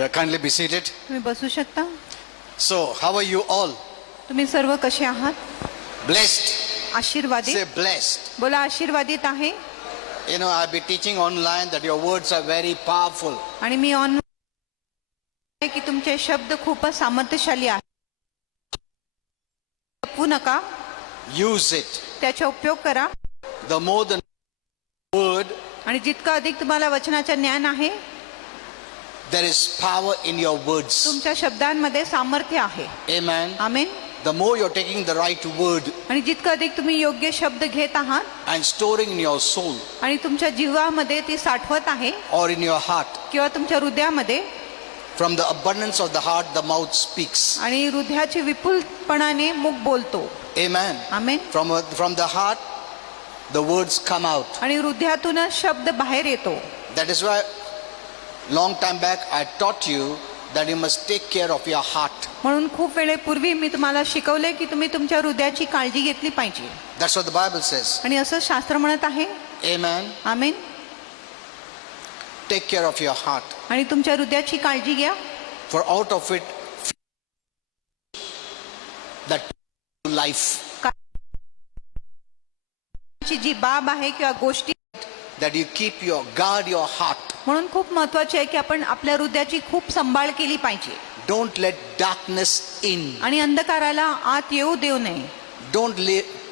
Yeah, kindly be seated. तुम्ही बसू शकता. So, how are you all? तुम्ही सर्व कसे आहात? Blessed. आशीर्वादित. Say blessed. बोला आशीर्वादित आहे. You know, I've been teaching online that your words are very powerful. आणि मी ऑनलाइन की तुमचे शब्द खूपच सामर्थ्यशाली आहेत. जपू नका. Use it. त्याचा उपयोग करा. The more the word, आणि जितका अधिक तुम्हाला वचनाचे ज्ञान आहे, there is power in your words. तुमच्या शब्दांमध्ये सामर्थ्य आहे. Amen. Amen. The more you're taking the right word आणि जितका अधिक तुम्ही योग्य शब्द घेत आहात and storing in your soul आणि तुमच्या जीवामध्ये ती साठवत आहे or in your heart, किंवा तुमच्या हृदयामध्ये, from the abundance of the heart, the mouth speaks. आणि हृदयाची विपुलपणाने मुख बोलतो. Amen. Amen. From the heart, the words come out. आणि हृदयातूनच शब्द बाहेर येतो. That is why long time back I taught you that you must take care of your heart. म्हणून खूप वेळेपूर्वी मी तुम्हाला शिकवले की तुम्ही तुमच्या हृदयाची काळजी घेतली पाहिजे. That's what the Bible says. आणि असं शास्त्र म्हणत आहे. Amen. Amen. Take care of your heart. आणि तुमच्या हृदयाची काळजी घ्या. For out of it that life. जी बाब आहे किंवा गोष्टी, That you keep guard your heart. म्हणून खूप महत्वाचे आहे की आपण आपल्या हृदयाची खूप सांभाळ केली पाहिजे. Don't let darkness in. आणि अंधकाराला आत येऊ देऊ नये. Don't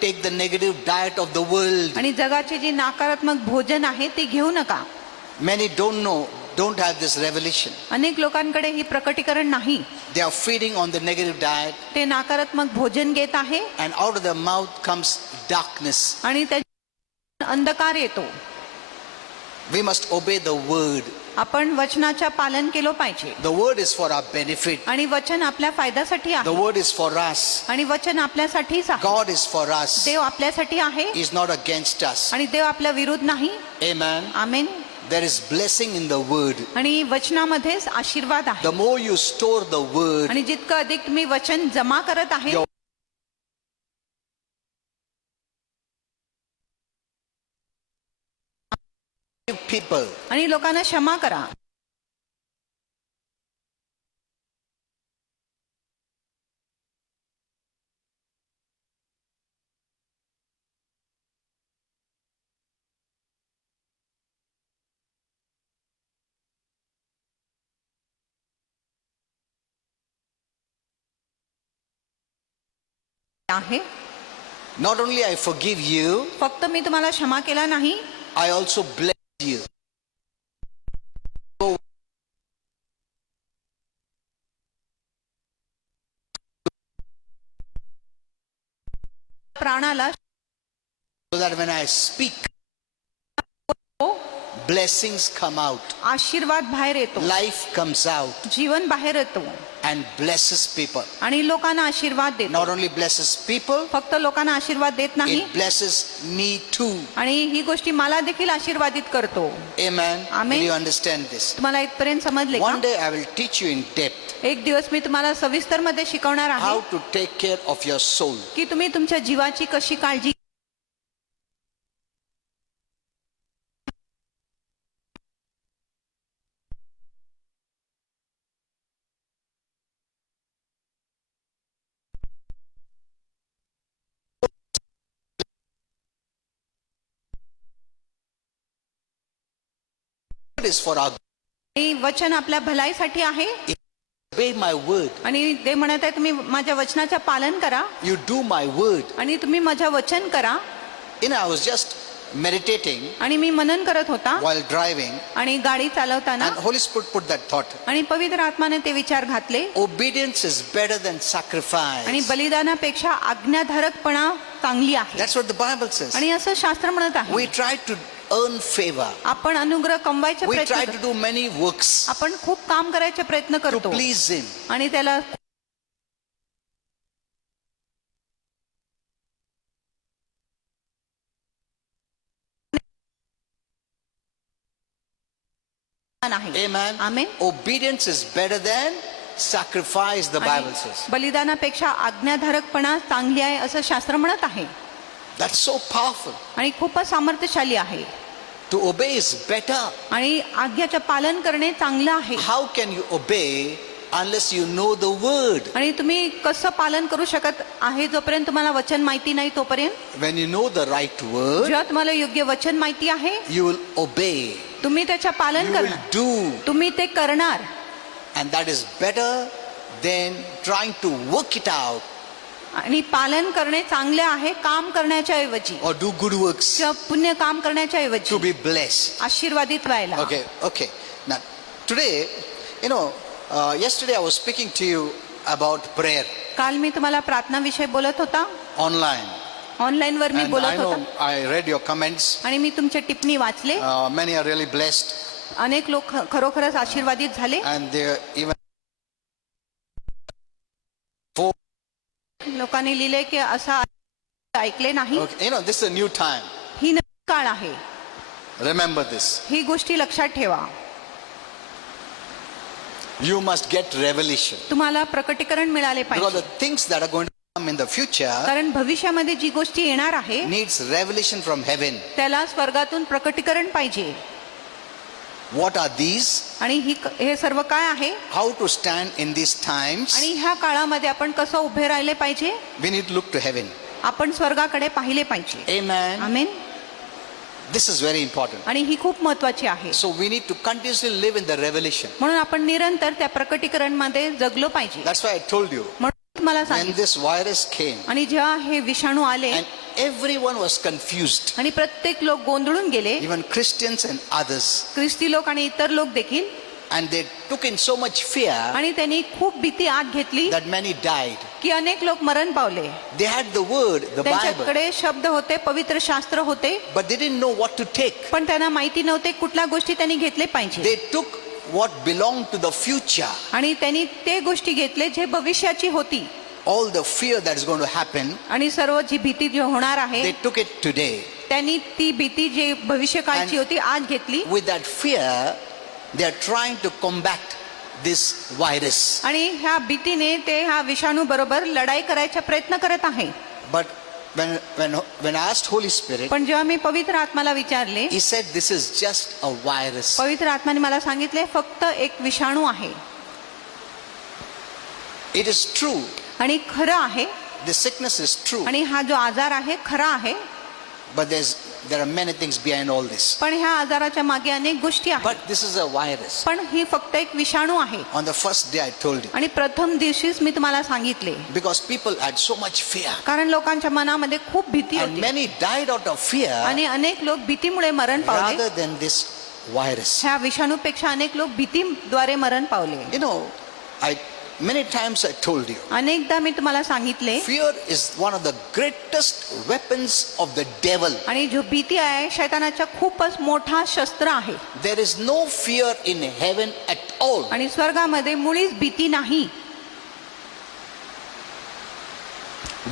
take the negative diet of the world. आणि जगाचे जे नकारात्मक भोजन आहे ते घेऊ नका. Many don't have this revelation. अनेक लोकांकडे ही प्रकटीकरण नाही. They are feeding on the negative diet ते नकारात्मक भोजन घेत आहे and out of their mouth comes darkness. आणि त्या अंधकार येतो. We must obey the word. आपण वचनाच्या पालन केलं पाहिजे. The word is for our benefit. आणि वचन आपल्या फायद्यासाठी The आहे. word is for us. आणि वचन आपल्यासाठीच आहे. God is for us. देव आपल्यासाठी आहे He is not against us. आणि देव आपल्या विरुद्ध नाही. Amen. Amen. There is blessing in the word. आणि वचनामध्येच आशीर्वाद आहे. The more you store the word, आणि जितकं अधिक तुम्ही वचन जमा करत आहे, Your- people आणि लोकांना क्षमा करा. आहे. not only I forgive you, फक्त मी तुम्हाला क्षमा केला नाही, I also bless you. प्राणाला So that when I speak, blessings come out, आशीर्वाद बाहेर येतो, life comes out जीवन बाहेर येतो and blesses people. आणि लोकांना आशीर्वाद देतो. Not only blesses people, फक्त लोकांना आशीर्वाद देत नाही, it blesses me too. आणि ही गोष्टी मला देखील आशीर्वादित करतो. Amen. Amen. Do you understand this? तुम्हाला इथपर्यंत समजले One का? day I will teach you in depth एक दिवस मी तुम्हाला सविस्तर मध्ये शिकवणार आहे how to take care of your soul. की तुम्ही तुमच्या जीवाची कशी काळजी. It is for our आणि वचन आपल्या भलाईसाठी आहे. obey my word. आणि ते म्हणत आहे तुम्ही माझ्या वचनाचे पालन करा You do my word. आणि तुम्ही माझ्या वचन करा. You know, I was just meditating आणि मी मनन करत होता while driving, आणि गाडी चालवताना, and Holy Spirit put that thought. आणि पवित्र आत्माने ते विचार घातले. Obedience is better than आणि sacrifice. बलिदानापेक्षा आज्ञाधारकपणा चांगली आहे. That's what the Bible says. आणि असं शास्त्र म्हणत आहे. We try to earn favor. आपण अनुग्रह कमवायचे We प्रयत्न try to करतो. do many works आपण खूप काम करायचे प्रयत्न to करतो please Him. आणि त्याला नाही. Amen. Amen. Obedience is better than sacrifice, the Bible says. बलिदानापेक्षा आज्ञाधारकपणा चांगली आहे असं शास्त्र म्हणत आहे. That's so powerful. आणि खूपच सामर्थ्यशाली आहे. To obey is better. आणि आज्ञाचं पालन करणे चांगलं आहे. How can you obey unless you know the word? आणि तुम्ही कसं पालन करू शकत आहे जोपर्यंत तुम्हाला वचन माहिती नाही तोपर्यंत. When you know the right word, जेव्हा तुम्हाला योग्य वचन माहिती आहे you will obey. तुम्ही त्याच्या पालन You will करणार, do. तुम्ही ते करणार. And that is better than trying to work it out आणि पालन करणे चांगले आहे काम करण्याच्या ऐवजी or do good works किंवा पुण्य काम करण्याच्या to ऐवजी be blessed. आशीर्वादित व्हायला. Okay. Now, today, yesterday I was speaking to you about prayer काल मी तुम्हाला प्रार्थनाविषयी बोलत होता, online. ऑनलाईन वर मी And I बोलत know होता I read your comments. आणि मी तुमचे टिप्पणी वाचले. Many are really blessed. अनेक लोक खरोखरच आशीर्वादित झाले. And they even लोकांनी लिहिले की असं ऐकले नाही. okay, this is a new time. ही नवीन काळ आहे, Remember this. ही गोष्टी लक्षात ठेवा. You must get revelation. तुम्हाला प्रकटीकरण मिळाले Because पाहिजे, the things that are going to come in the future कारण भविष्यामध्ये जी गोष्टी येणार आहे needs revelation from heaven. त्याला स्वर्गातून प्रकटीकरण पाहिजे. What are these? आणि हे सर्व काय आहे How to stand in these times? आणि ह्या काळामध्ये आपण कसं उभे राहिले पाहिजे. We need to look to heaven. आपण स्वर्गाकडे पाहिले पाहिजे. Amen. Amen. This is very important. आणि ही खूप महत्वाची आहे. So we need to continuously live in the revelation. म्हणून आपण निरंतर त्या प्रकटीकरण मध्ये जगलो पाहिजे. That's why I told you, म्हणून मला when सांगितलं, this virus came आणि जेव्हा हे विषाणू आले and everyone was confused, आणि प्रत्येक लोक गोंधळून गेले, even Christians and others, ख्रिस्ती लोक आणि इतर लोक देखील, and they took in so much fear आणि त्यांनी खूप भीती आत घेतली that many died. की अनेक लोक मरण पावले. They had the word, the Bible, त्यांच्याकडे शब्द होते, पवित्र शास्त्र होते, but they didn't know what to take. पण त्यांना माहिती नव्हते कुठल्या गोष्टी त्यांनी घेतले पाहिजे. They took what belonged to the future, आणि त्यांनी ते गोष्टी घेतले जे भविष्याची होती, all the fear that is going to happen, आणि सर्व जी भीती जी होणार आहे they took it today. त्यांनी ती भीती जी भविष्यकाळची And- होती आज घेतली. With that fear, they are trying to combat this virus. आणि ह्या भीतीने ते ह्या विषाणू बरोबर लढाई करायचा प्रयत्न करत आहे. But when I asked Holy Spirit, पण जेव्हा मी पवित्र आत्माला विचारले, He said this is just a virus. पवित्र आत्माने मला सांगितले फक्त एक विषाणू आहे. It is true. आणि खरं आहे, The sickness is true. आणि हा जो आजार आहे खरा आहे, But there are many things behind all this. पण ह्या आजाराच्या मागे अनेक गोष्टी आहेत. But this is a virus. पण ही फक्त एक विषाणू आहे. On the first day I told you. आणि प्रथम दिवशीच मी तुम्हाला सांगितले, Because people had so much fear. कारण लोकांच्या मनामध्ये खूप भीती And होती many died out of fear आणि अनेक लोक भीतीमुळे मरण पावले. rather than this virus. ह्या विषाणूपेक्षा अनेक लोक भीतीद्वारे मरण पावले. Many times I told you, अनेकदा मी तुम्हाला सांगितले, fear is one of the greatest weapons of the devil. आणि जो भीती आहे शैतानाचा खूपच मोठा शस्त्र आहे. There is no fear in heaven at all. आणि स्वर्गामध्ये मुळीच भीती नाही.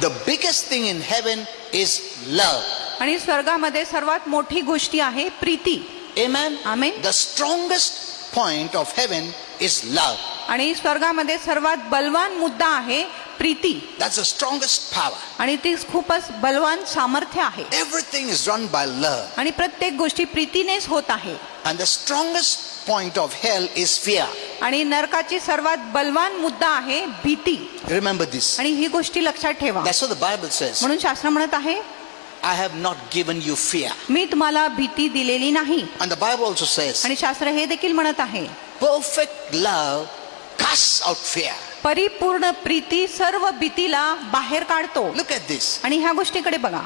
The biggest thing in heaven is love. आणि स्वर्गामध्ये सर्वात मोठी गोष्टी आहे Preeti. Amen. Amen. The strongest point of heaven is love. आणि स्वर्गामध्ये सर्वात बलवान मुद्दा आहे Preeti. That's the strongest power. आणि ती खूपच बलवान सामर्थ्य आहे. Everything is run by love. आणि प्रत्येक गोष्टी प्रीतीनेच होत आहे. And the strongest point of hell is fear. आणि नरकाची सर्वात बलवान मुद्दा आहे भीती. Remember this. आणि ही गोष्टी लक्षात ठेवा. That's what the Bible says. म्हणून शास्त्र म्हणत आहे, I have not given you fear. मी तुम्हाला भीती दिलेली नाही. And the Bible also says, आणि शास्त्र हे देखील म्हणत आहे, perfect love casts out fear. परिपूर्ण प्रीती सर्व भीतीला बाहेर काढतो. Look at this. आणि ह्या गोष्टीकडे बघा,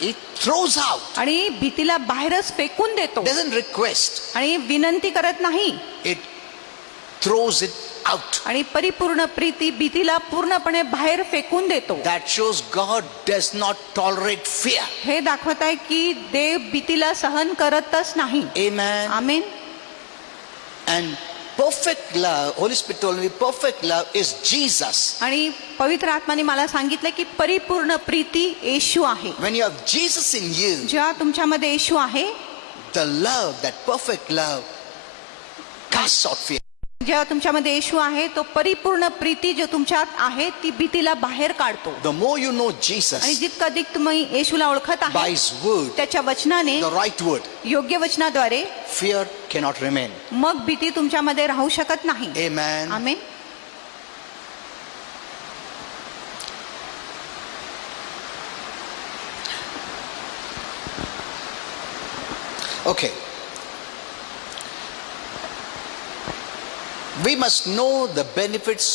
It throws out. आणि भीतीला बाहेरच फेकून देतो. Doesn't request. आणि विनंती करत नाही. It throws it out. आणि परिपूर्ण प्रीती भीतीला पूर्णपणे बाहेर फेकून देतो. That shows God does not tolerate fear. हे दाखवत आहे की देव भीतीला सहन करतच नाही. Amen. Amen. And perfect love, Holy Spirit told me, perfect love is Jesus. आणि पवित्र आत्माने मला सांगितले की परिपूर्ण प्रीती येशू आहे. When you have Jesus in you, जेव्हा तुमच्यामध्ये येशू आहे, the love, that perfect love, casts out fear. जेव्हा तुमच्यामध्ये येशू आहे तो परिपूर्ण प्रीती जो तुमच्यात आहे ती भीतीला बाहेर काढतो. The more you know आणि Jesus जितकं अधिक तुम्ही येशूला ओळखत by आहे His word, त्याच्या वचनाने, the right word, योग्य वचनाद्वारे, fear cannot remain. मग भीती तुमच्यामध्ये राहू शकत नाही. Amen. Amen. Okay. We must know the benefits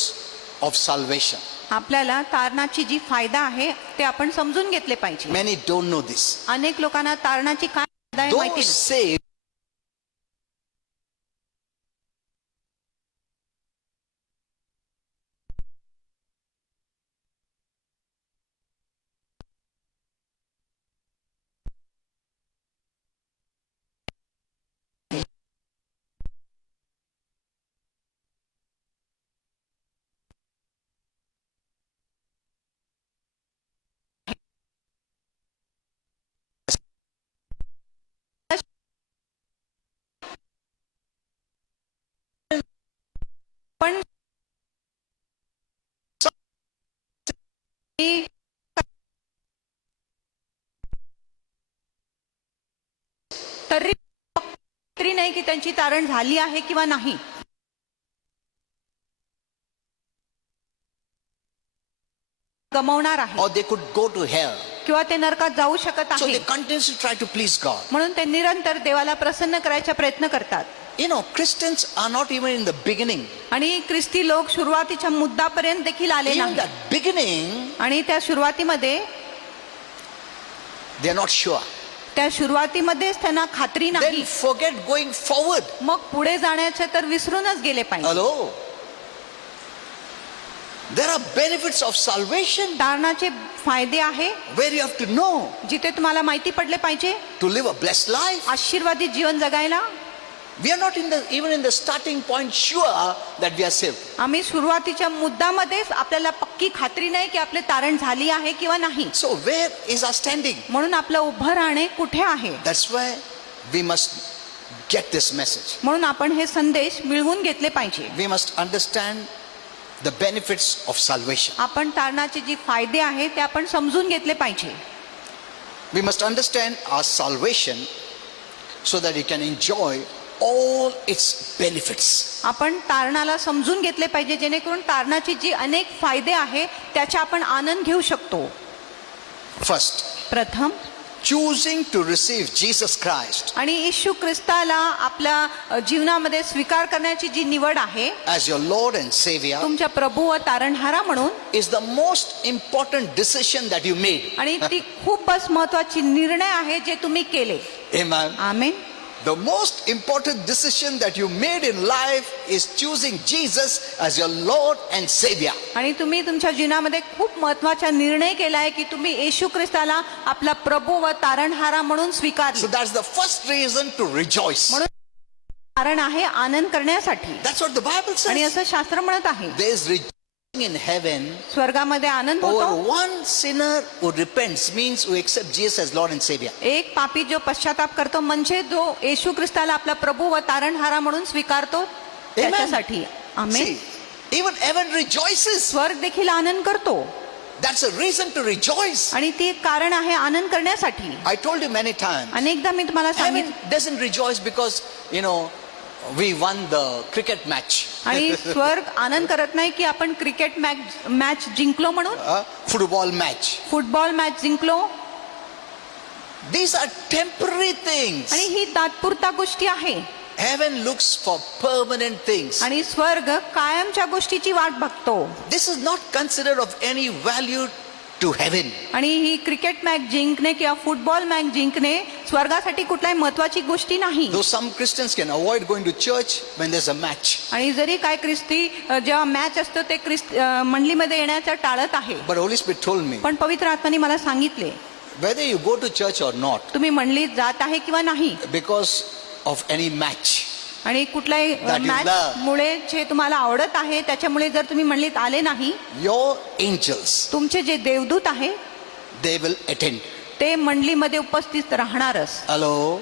of salvation. आपल्याला तारणाची जी फायदा आहे ते आपण समजून घेतले पाहिजे. Many don't know this. अनेक लोकांना तारणाची काय फायदा आहे माहिती Those नाही. saved पण तरी खात्री नाही की त्यांची तारण झाली आहे किंवा नाही. गमावणार आहे or they could go to hell. किंवा ते नरकात जाऊ शकत So आहे. they continuously try to please God. म्हणून ते निरंतर देवाला प्रसन्न करायचा प्रयत्न करतात. You know, Christians are not even in the beginning. आणि ख्रिस्ती लोक सुरुवातीच्या मुद्दापर्यंत देखील आले Even नाही. that beginning, आणि त्या सुरुवातीमध्ये they are not sure. त्या सुरुवातीमध्येच त्यांना खात्री Then नाही. forget going forward. मग पुढे जाण्याचे तर विसरूनच गेले पाहिजे. Hello? There are benefits of salvation तारणाचे फायदे आहे where you have to know जिथे तुम्हाला माहिती पडले पाहिजे. to live a blessed life. आशीर्वादित जीवन जगायला We are not even in the starting point sure that we are saved. आम्ही सुरुवातीच्या मुद्द्यामध्येच आपल्याला पक्की खात्री नाही की आपले तारण झाली आहे किंवा नाही. So where is our standing? म्हणून आपलं उभं राहणे कुठे आहे. That's why we must get this message. म्हणून आपण हे संदेश मिळवून घेतले पाहिजे. We must understand the benefits of salvation. आपण तारणाचे जे फायदे आहेत ते आपण समजून घेतले पाहिजे. We must understand our salvation so that we can enjoy all its benefits. आपण तारणाला समजून घेतले पाहिजे जेणेकरून तारणाची जी अनेक फायदे आहेत त्याचा आपण आनंद घेऊ शकतो. First, प्रथम choosing to receive Jesus Christ आणि येशू ख्रिस्ताला आपल्या जीवनामध्ये स्वीकार करण्याची जी निवड आहे as your Lord and Savior तुमच्या प्रभू व तारणहारा म्हणून, is the most important decision that you made. आणि ती खूपच महत्वाची निर्णय आहे जे तुम्ही केले. Amen. Amen. The most important decision that you made in life is choosing Jesus as your Lord and Savior. आणि तुम्ही तुमच्या जीवनामध्ये खूप महत्वाचा निर्णय केलाय की तुम्ही येशू ख्रिस्ताला आपला प्रभू व तारणहारा म्हणून So स्वीकारले. that's the first reason to rejoice. म्हणून कारण आहे आनंद करण्यासाठी. That's what the Bible आणि says. असं शास्त्र म्हणत आहे There is rejoicing in heaven स्वर्गामध्ये आनंद over होतो one sinner who repents, means who accepts Jesus as Lord and Savior. एक पापी जो पश्चाताप करतो म्हणजे जो येशू ख्रिस्ताला आपला प्रभू व तारणहारा म्हणून स्वीकारतो त्याच्यासाठी. आमेन. See, even heaven rejoices. स्वर्ग देखील आनंद करतो That's a reason to rejoice. आणि ते एक कारण आहे आनंद करण्यासाठी. I told you many times. अनेकदा मी तुम्हाला Heaven सांगितलं doesn't rejoice because, you know, we won the cricket match. आणि स्वर्ग आनंद करत नाही की आपण क्रिकेट मॅच जिंकलो म्हणून, Football match. फुटबॉल मॅच जिंकलो. These are temporary things. आणि ही तात्पुरता गोष्टी आहे. Heaven looks for permanent things. आणि स्वर्ग कायमच्या गोष्टीची वाट बघतो. This is not considered of any value to heaven. आणि ही क्रिकेट मॅच जिंकणे किंवा फुटबॉल मॅच जिंकणे स्वर्गासाठी कुठल्याही महत्वाची गोष्टी नाही. Though some Christians can avoid going to church when there's a match. आणि जरी काय ख्रिस्ती जेव्हा मॅच असतो ते मंडळीमध्ये येण्याचं टाळत आहे. But Holy Spirit told me, पण पवित्र आत्म्याने मला सांगितले whether you go to church or not, तुम्ही मंडळीत जात आहे किंवा नाही because of any match, आणि कुठल्याही That you मॅच love. मुळे जे तुम्हाला आवडत आहे त्याच्यामुळे जर तुम्ही मंडळीत आले नाही, your angels, तुमचे जे देवदूत आहे they will attend. ते मंडळीमध्ये उपस्थित राहणारच. Hello?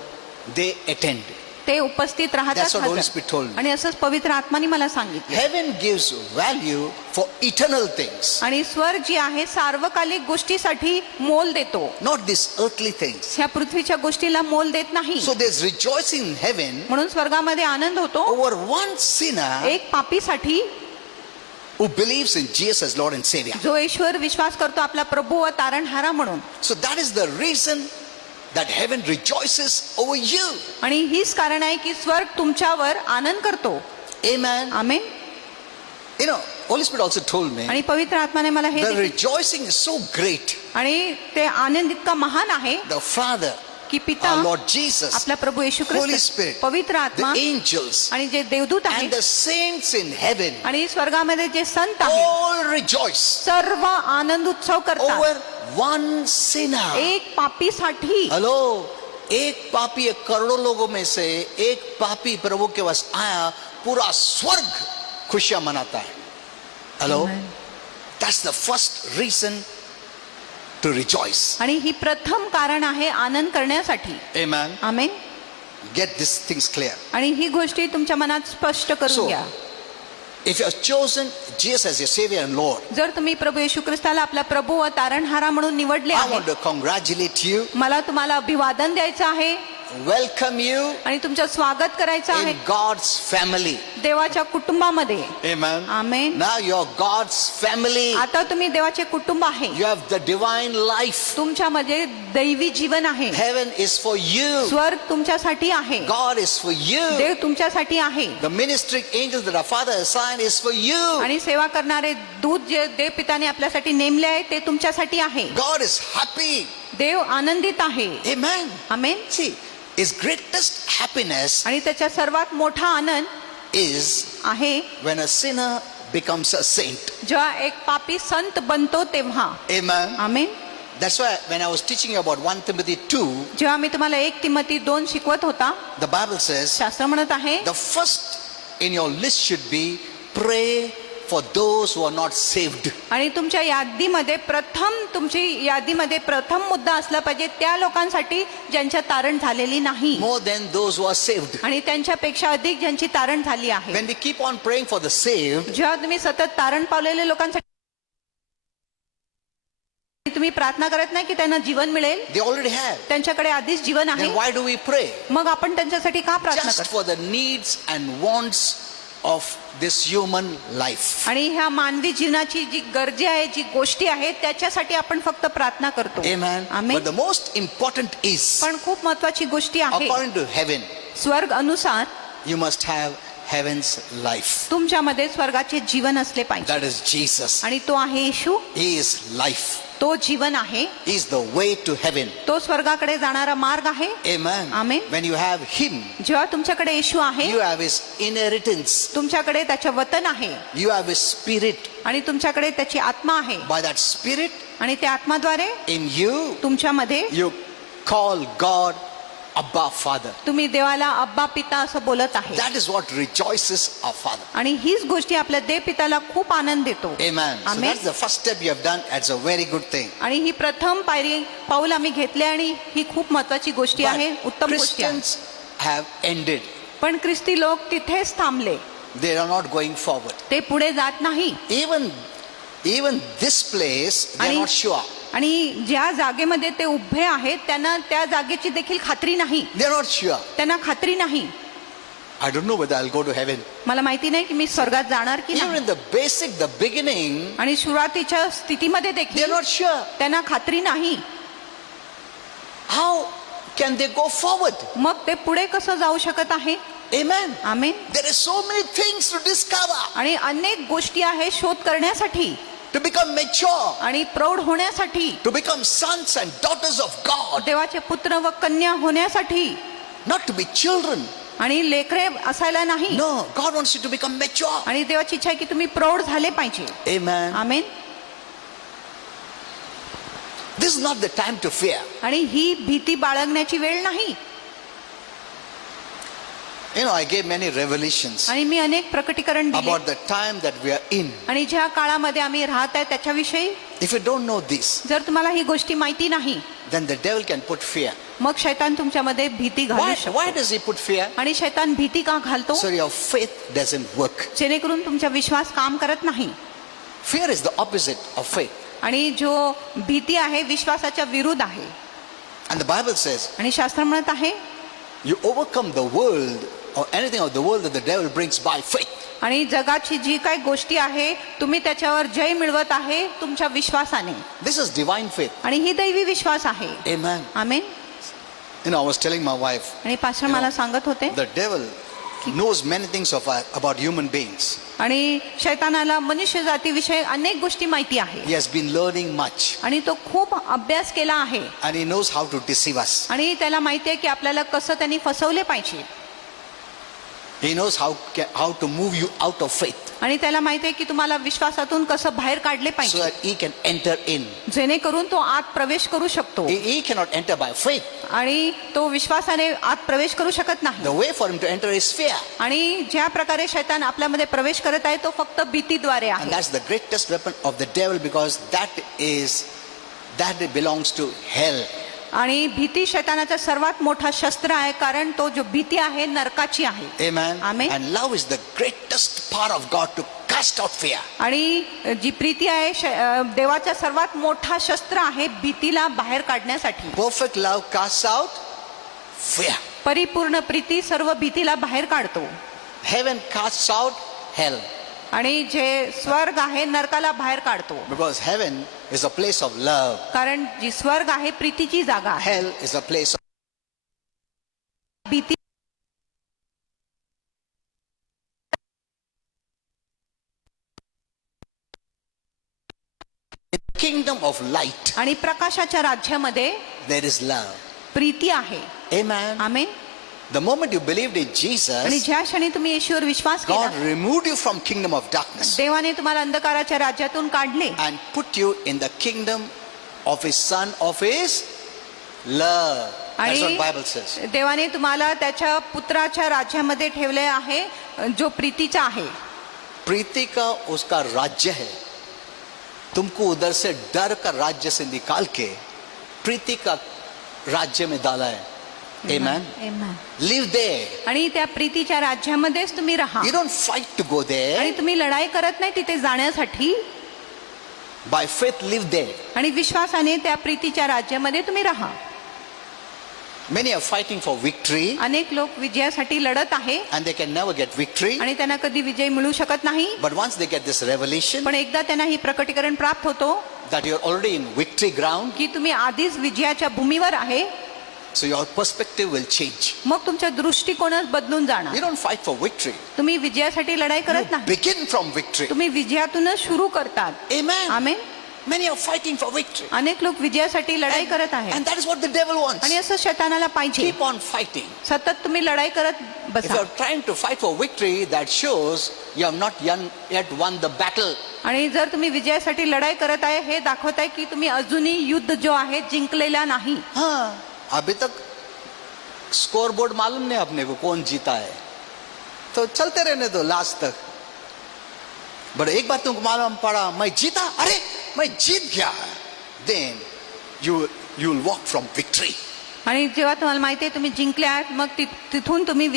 They attend. ते उपस्थित राहतात That's what Holy हजर. Spirit told me. आणि असंच पवित्र आत्माने मला सांगितलं. Heaven gives value for eternal things, आणि स्वर्ग जी आहे सार्वकालिक गोष्टीसाठी मोल देतो, not these earthly things. ह्या पृथ्वीच्या गोष्टीला मोल देत नाही. So there's rejoicing in heaven म्हणून स्वर्गामध्ये आनंद होतो over one sinner एक पापीसाठी who believes in Jesus as Lord and Savior. जो ईश्वर विश्वास करतो आपला प्रभू व तारणहारा म्हणून. So that is the reason that heaven rejoices over you. आणि हीच कारण आहे की स्वर्ग तुमच्यावर आनंद करतो. Amen. Amen. You know, Holy Spirit also told me आणि पवित्र आत्माने मला हे the देखील- rejoicing is so great. आणि ते आनंद इतका महान आहे The Father, की पिता, our Lord Jesus, आपला प्रभू येशू Holy ख्रिस्त, Spirit, पवित्र आत्मा the angels, आणि जे देवदूत and आहेत the saints in heaven आणि स्वर्गामध्ये जे संत आहेत all rejoice सर्व आनंद उत्सव करतात over one sinner. एक पापीसाठी. हेलो, एक पापी एक करोड़ों लोगों में से एक पापी प्रभु के पास आया, पूरा स्वर्ग खुशियां मनाता है. Hello, that's the first reason to rejoice. आणि ही प्रथम कारण आहे आनंद करण्यासाठी. Amen. Amen. Get these things clear. आणि ही गोष्टी तुमच्या मनात स्पष्ट करून So, घ्या. if you have chosen Jesus as your Savior and Lord, जर तुम्ही प्रभू येशू ख्रिस्ताला आपला प्रभू व तारणहारा म्हणून निवडले I आहे, want to congratulate you, मला तुम्हाला अभिवादन द्यायचं आहे welcome you आणि तुमचं स्वागत करायचं आहे in God's family. देवाच्या कुटुंबामध्ये. Amen. Amen. Now you're God's family. आता तुम्ही देवाचे कुटुंब आहे. You have the divine life. तुमच्यामध्ये दैवी जीवन आहे. Heaven is for you. स्वर्ग तुमच्यासाठी आहे. God is for you. देव तुमच्यासाठी आहे. The ministering angels that our Father assigned is for you. आणि सेवा करणारे दूत जे देव पिताने आपल्यासाठी नेमले आहे ते तुमच्यासाठी आहे. God is happy. देव आनंदित आहे. Amen. आमेन. See, his greatest happiness आणि त्याचा सर्वात मोठा आनंद is आहे when a sinner becomes a saint. जेव्हा एक पापी संत बनतो तेव्हा. Amen. Amen. That's why when I was teaching you about 1 Timothy 2, जेव्हा मी तुम्हाला 1 तिमोथी 2 शिकवत होता, the Bible says शास्त्र म्हणत आहे the first in your list should be pray for those who are not saved. आणि तुमच्या यादीमध्ये तुमची यादीमध्ये प्रथम मुद्दा असला पाहिजे त्या लोकांसाठी ज्यांच्या तारण झालेली नाही More than those who are saved. आणि त्यांच्यापेक्षा अधिक ज्यांची तारण झाली आहे. When we keep on praying for the saved, जेव्हा तुम्ही सतत तारण पावलेल्या लोकांसाठी तुम्ही प्रार्थना करत नाही की त्यांना जीवन मिळेल, they already have. त्यांच्याकडे आधीच जीवन आहे, Then why do we pray? मग आपण त्यांच्यासाठी का प्रार्थना Just करतो? for the needs and wants of this human life. आणि ह्या मानवी जीवनाची जी गरजे आहे, जी गोष्टी आहेत, त्याच्यासाठी आपण फक्त प्रार्थना करतो. Amen. Amen. But the most important is, पण खूप महत्वाची गोष्टी आहे. according to heaven, स्वर्ग अनुसार you must have heaven's life. तुमच्यामध्ये स्वर्गाचे जीवन असले पाहिजे. That is Jesus. आणि तो आहे येशू. He is life. तो जीवन आहे. He is the way to heaven. तो स्वर्गाकडे जाणारा मार्ग आहे. Amen. Amen. When you have him, जेव्हा तुमच्याकडे येशू आहे, you have his inheritance. तुमच्याकडे त्याचे वतन आहे You have his spirit. आणि तुमच्याकडे त्याची आत्मा आहे. By that spirit आणि त्या आत्माद्वारे in you, तुमच्यामध्ये you call God Abba Father. तुम्ही देवाला अब्बा पिता असं बोलत आहे. That is what rejoices our Father. आणि हीच गोष्टी आपल्या देव पिताला खूप आनंद देतो. Amen. So Amen. that's the first step you have done. That's a very good thing. आणि ही प्रथम पाऊल आम्ही घेतले आणि ही खूप महत्वाची गोष्टी आहे, But उत्तम गोष्टी आहे. Christians have ended. पण ख्रिस्ती लोक तिथेच थांबले, They are not going forward. ते पुढे जात नाही. Even this place, they are आणि- not sure. आणि ज्या जागेमध्ये ते उभे आहेत त्यांना त्या जागेची देखील खात्री नाही. They are not sure. त्यांना खात्री नाही. I don't know whether I'll go to heaven. मला माहिती नाही की मी स्वर्गात जाणार की Even नाही. in the basic, the beginning, आणि सुरुवातीच्या स्थितीमध्ये they are देखील not sure. त्यांना खात्री नाही. How can they go forward? मग ते पुढे कसं जाऊ शकत आहे? Amen. Amen. There are so many things to discover, आणि अनेक गोष्टी आहेत शोध करण्यासाठी to become mature, आणि प्रौढ होण्यासाठी, to become sons and daughters of God, देवाचे पुत्र व कन्या होण्यासाठी, not to be children. आणि लेकरे असायला नाही. No, God wants you to become mature. आणि देवाची इच्छा आहे की तुम्ही प्रौढ झाले पाहिजे. Amen. Amen. This is not the time to fear. आणि ही भीती बाळगण्याची वेळ नाही. You know, I gave many revelations आणि मी अनेक प्रकटीकरण दिले about the time that we are in. आणि ज्या काळामध्ये आम्ही राहत आहे त्याच्याविषयी. If you don't know this, जर तुम्हाला ही गोष्टी माहिती नाही, then the devil can put fear. मग शैतान तुमच्यामध्ये भीती घालू Why शकतो. does he put fear? आणि शैतान भीती का घालतो? So your faith doesn't work. जेणेकरून तुमचा विश्वास काम करत नाही. Fear is the opposite of faith. आणि जो भीती आहे विश्वासाच्या विरुद्ध आहे. And the Bible says, आणि शास्त्र म्हणत आहे you overcome the world or anything of the world that the devil brings by faith. आणि जगाची जी काही गोष्टी आहे तुम्ही त्याच्यावर जय मिळवत आहे तुमच्या विश्वासाने. This is divine faith. आणि ही दैवी विश्वास आहे. Amen. Amen. You know, I was telling my wife, आणि पास्टर मला सांगत होते the devil knows many things about human beings. आणि शैतानाला मनुष्य जातीविषयी अनेक गोष्टी माहिती आहे. He has been learning much आणि तो खूप अभ्यास केला आहे. and he knows how to deceive us. आणि त्याला माहिती आहे की आपल्याला कसं त्यांनी फसवले पाहिजे. He knows how to move you out of faith आणि त्याला माहिती आहे की तुम्हाला विश्वासातून कसं बाहेर काढले so पाहिजे that he can enter in. जेणेकरून तो आत प्रवेश करू शकतो. He cannot enter by faith. आणि तो विश्वासाने आत प्रवेश करू शकत नाही. The way for him to enter is fear. आणि ज्या प्रकारे शैतान आपल्यामध्ये प्रवेश करत आहे तो फक्त भीतीद्वारे And आहे. that's the greatest weapon of the devil because that belongs to hell. आणि भीती शैतानाचा सर्वात मोठा शस्त्र आहे कारण तो जो भीती आहे नरकाची आहे. Amen. Amen. And love is the greatest power of God to cast out fear. आणि जी प्रीती आहे देवाचा सर्वात मोठा शस्त्र आहे भीतीला बाहेर काढण्यासाठी. Perfect love casts out fear. परिपूर्ण प्रीती सर्व भीतीला बाहेर काढतो. Heaven casts out hell आणि जे स्वर्ग आहे नरकाला बाहेर काढतो. because heaven is a place of love. कारण जी स्वर्ग आहे प्रीतीची जागा आहे. Hell is a place of भीती kingdom of light. आणि प्रकाशाच्या राज्यामध्ये There is love. प्रीती आहे. Amen. Amen. The moment you believed in आणि Jesus, ज्या क्षणी तुम्ही येशूवर विश्वास केला God removed you from kingdom of darkness देवाने तुम्हाला अंधकाराच्या राज्यातून काढले and put you in the kingdom of his son of his love. That's what आणि Bible says. देवाने तुम्हाला त्याच्या पुत्राच्या राज्यामध्ये ठेवले आहे जो प्रीतीचा आहे. प्रीति का उसका राज्य है. तुमको उधर से डर का राज्य से निकाल के प्रीति का राज्य में डाला है. Amen. Amen. Live there. आणि त्या प्रीतीच्या राज्यामध्येच तुम्ही राहा. You don't fight to go आणि there. तुम्ही लढाई करत नाही तिथे जाण्यासाठी. By faith, live there. आणि विश्वासाने त्या प्रीतीच्या राज्यामध्ये तुम्ही राहा. Many are fighting for victory अनेक लोक विजयासाठी लढत आहे and they can never get victory. आणि त्यांना कधी विजय मिळू शकत नाही. But once they get this revelation पण एकदा त्यांना ही प्रकटीकरण प्राप्त होतो that you're already in victory ground, की तुम्ही आधीच विजयाच्या भूमीवर आहे so your perspective will change. मग तुमचा दृष्टिकोनच बदलून You जाणार. don't fight for victory. तुम्ही विजयासाठी लढाई करत You नाही. begin from victory. तुम्ही विजयातूनच सुरू करतात. Amen. Amen. Many are fighting for victory. अनेक लोक विजयासाठी लढाई करत आहेत And that is what the devil wants. आणि असं शैतानाला पाहिजे. Keep on fighting. सतत तुम्ही लढाई करत If बसा. you're trying to fight for victory, that shows you have not yet won the battle. आणि जर तुम्ही विजयासाठी लढाई करत आहे हे दाखवत आहे की तुम्ही अजूनही युद्ध जो आहे जिंकलेला नाही. हाँ, अभी तक स्कोर बोर्ड मालूम नहीं अपने को कौन जीता है, तो चलते रहने दो लास्ट तक. बट एक बार तुमको मालूम पड़ा मैं जीता, अरे मैं जीत गया, then you will walk from victory. आणि जेव्हा तुम्हाला माहिती आहे तुम्ही जिंकले आहात मग तिथून तुम्ही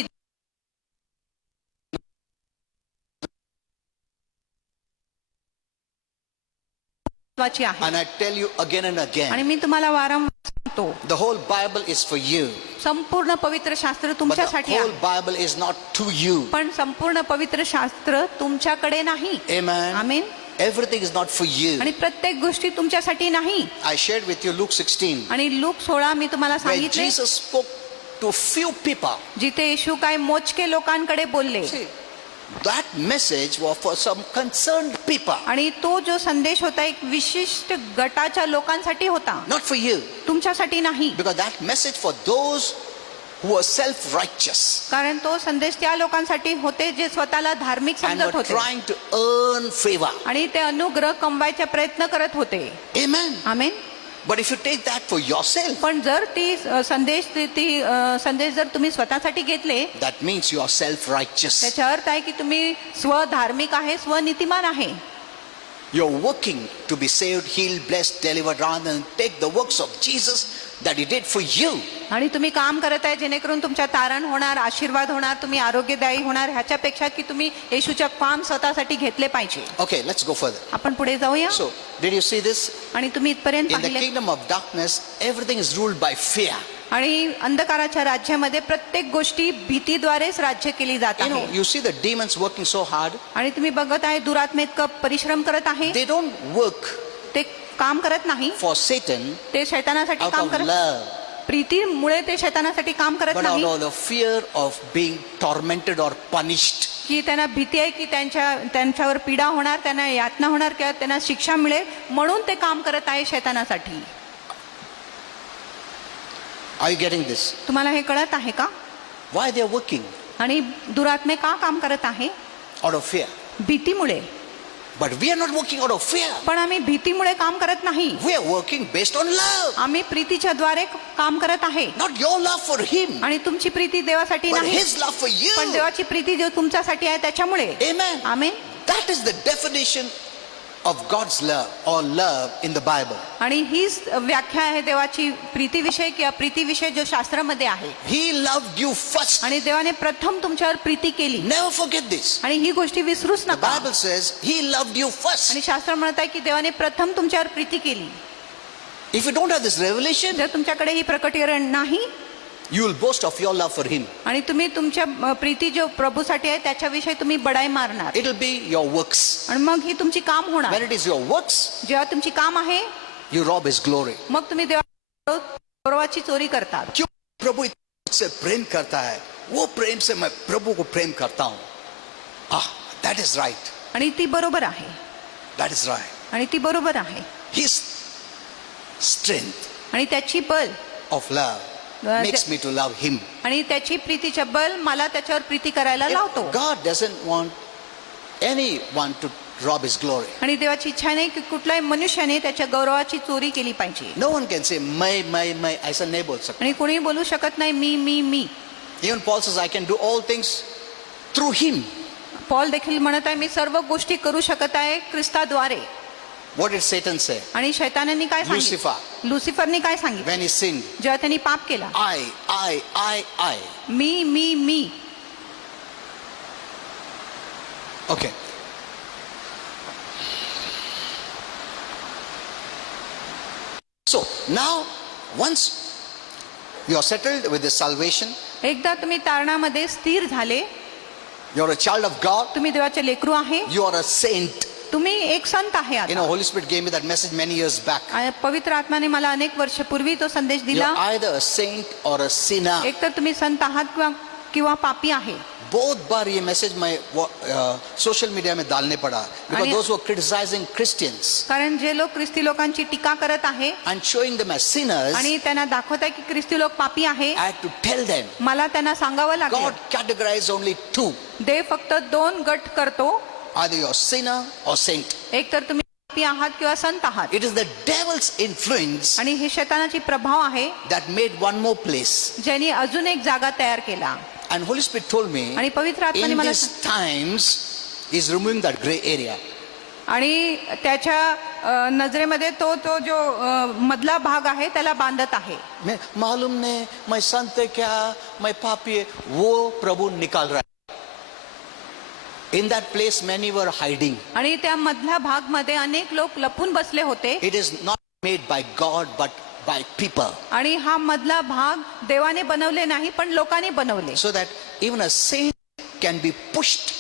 विजयाची आहे. And I tell you again and आणि again, मी तुम्हाला वारंवार सांगतो the whole Bible is for you, संपूर्ण पवित्र शास्त्र but the तुमच्यासाठी whole आहे. Bible is not to you. पण संपूर्ण पवित्र शास्त्र तुमच्याकडे नाही. Amen. Amen. Everything is not for you. आणि प्रत्येक गोष्टी तुमच्यासाठी नाही. I shared with you Luke 16, आणि लूक 16 मी तुम्हाला where सांगितले Jesus spoke to few people. जिथे येशू काय मोजके लोकांकडे बोलले. See, that message was for some concerned people, आणि तो जो संदेश होता एक विशिष्ट गटाच्या लोकांसाठी होता, not for you. तुमच्यासाठी नाही. Because that message for those who are self-righteous कारण तो संदेश त्या लोकांसाठी होते जे स्वतःला धार्मिक and समजत were होते trying to earn favor. आणि ते अनुग्रह कमवायचा प्रयत्न करत होते. Amen. Amen. But if you take that for yourself, पण जर ती संदेश जर तुम्ही स्वतःसाठी घेतले that means you are self-righteous. त्याचा अर्थ आहे की तुम्ही स्वधार्मिक आहे, स्वनीतिमान आहे. You're working to be saved, healed, blessed, delivered, rather than take the works of Jesus that he did for you. आणि तुम्ही काम करत आहे जेणेकरून तुमच्या तारण होणार, आशीर्वाद होणार, तुम्ही आरोग्यदायी होणार, ह्याच्यापेक्षा की तुम्ही येशूच्या काम स्वतःसाठी घेतले पाहिजे. Okay, let's go further. आपण पुढे जाऊया. So, did you see this? आणि तुम्ही इथपर्यंत In the पाहिले. kingdom of darkness, everything is ruled by fear. आणि अंधकाराच्या राज्यामध्ये प्रत्येक गोष्टी भीतीद्वारेच राज्य केली जात You know, आहे. you see the demons working so hard. आणि तुम्ही बघत आहे दुरात्मे इतकं परिश्रम करत आहे. They don't work ते काम करत नाही, for Satan ते शैतानासाठी out काम of करत, love, प्रीतीमुळे ते शैतानासाठी काम करत but out नाही, of the fear of being tormented or punished. की त्यांना भीती आहे की त्यांच्यावर पीडा होणार, त्यांना यातना होणार किंवा त्यांना शिक्षा मिळेल, म्हणून ते काम करत आहे शैतानासाठी. Are you getting this? तुम्हाला हे कळत आहे का? Why they are working? आणि दुरात्मे का काम करत आहे? Out of fear. भीतीमुळे. But we are not working out of fear. पण आम्ही भीतीमुळे काम करत नाही, We are working based on love. आम्ही प्रीतीच्या द्वारे काम करत आहे. Not your love for him, आणि तुमची प्रीती देवासाठी but नाही, his love for you. पण देवाची प्रीती जो तुमच्यासाठी आहे त्याच्यामुळे. Amen. Amen. That is the definition of God's love or love in the Bible. आणि हीच व्याख्या आहे देवाची प्रीतीविषयी किंवा प्रीतीविषयी जो शास्त्रामध्ये आहे. He loved you first. आणि देवाने प्रथम तुमच्यावर प्रीती केली. Never forget this. आणि ही गोष्टी विसरूच The नका. Bible says he loved you first. आणि शास्त्र म्हणत आहे की देवाने प्रथम तुमच्यावर प्रीती केली. If you don't have this revelation, जर तुमच्याकडे ही प्रकटीकरण नाही you will boast of your love for him. आणि तुम्ही तुमच्या प्रीती जो प्रभूसाठी आहे त्याच्याविषयी तुम्ही बडाई मारणार, It will be your works. आणि मग ही तुमची काम When होणार. it is your works, जेव्हा तुमची काम आहे you rob his glory. मग तुम्ही देवा गौरवाची चोरी करतात. क्यों प्रभु से प्रेम करता है, वो प्रेम से मैं प्रभु को प्रेम करता हूं. That is right. आणि ती बरोबर आहे, That is right. आणि ती बरोबर आहे. His strength आणि त्याची बल of love makes me to love him. आणि त्याची प्रीतीच्या बल मला त्याच्यावर प्रीती करायला लावतो. God doesn't want anyone to rob his glory. आणि देवाची इच्छा नाही की कुठल्याही मनुष्याने त्याच्या गौरवाची चोरी केली पाहिजे. No one can say मैं ऐसा नहीं बोल सकता. आणि कोणी बोलू शकत नाही मी. Even Paul says I can do all things through him. Paul देखील म्हणत आहे मी सर्व गोष्टी करू शकत आहे ख्रिस्ताद्वारे. What did Satan say आणि शैतानांनी काय सांगितलं? Lucifer लुसिफरनी काय सांगितलं when he sinned? जेव्हा त्यांनी पाप केला? I. Me. Okay. So now once you are settled with this salvation, एकदा तुम्ही तारणामध्ये स्थिर झाले, you're a child of God, तुम्ही देवाचे लेकरू आहे, you are a saint. तुम्ही एक संत आहे. You आता know, Holy Spirit gave me that message many years back. आणि पवित्र आत्माने मला अनेक वर्षपूर्वी तो संदेश दिला. You're either a saint or a sinner. एक तर तुम्ही संत आहात किंवा पापी आहे. बहुत बार ये मैसेज मैं सोशल मीडिया में डालने पड़ा because आणि- those who are criticizing Christians कारण जे लोक ख्रिस्ती लोकांची टीका करत आहे and showing them as sinners, आणि त्यांना दाखवत आहे की ख्रिस्ती लोक पापी आहे, I had to tell them मला त्यांना सांगावं लागलं God categorized only two: देव फक्त दोन गट करतो, either you're sinner or saint. एक तर तुम्ही पापी आहात किंवा संत आहात. It is the devil's influence आणि हे शैतानाची प्रभाव आहे that made one more place. ज्यांनी अजून एक जागा तयार केला. And Holy Spirit told me आणि पवित्र आत्म्याने in मला these times is removing that gray area. आणि त्याच्या नजरेमध्ये तो जो मधला भाग आहे त्याला बांधत आहे. मैं मालूम नहीं मैं संत है क्या, मैं पापी है, वो प्रभु निकाल रहा है. In that place many were hiding. आणि त्या मधल्या भाग मध्ये अनेक लोक लपून बसले होते. It is not made by God but by people. आणि हा मधला भाग देवाने बनवले नाही पण लोकांनी बनवले. So that even a saint can be pushed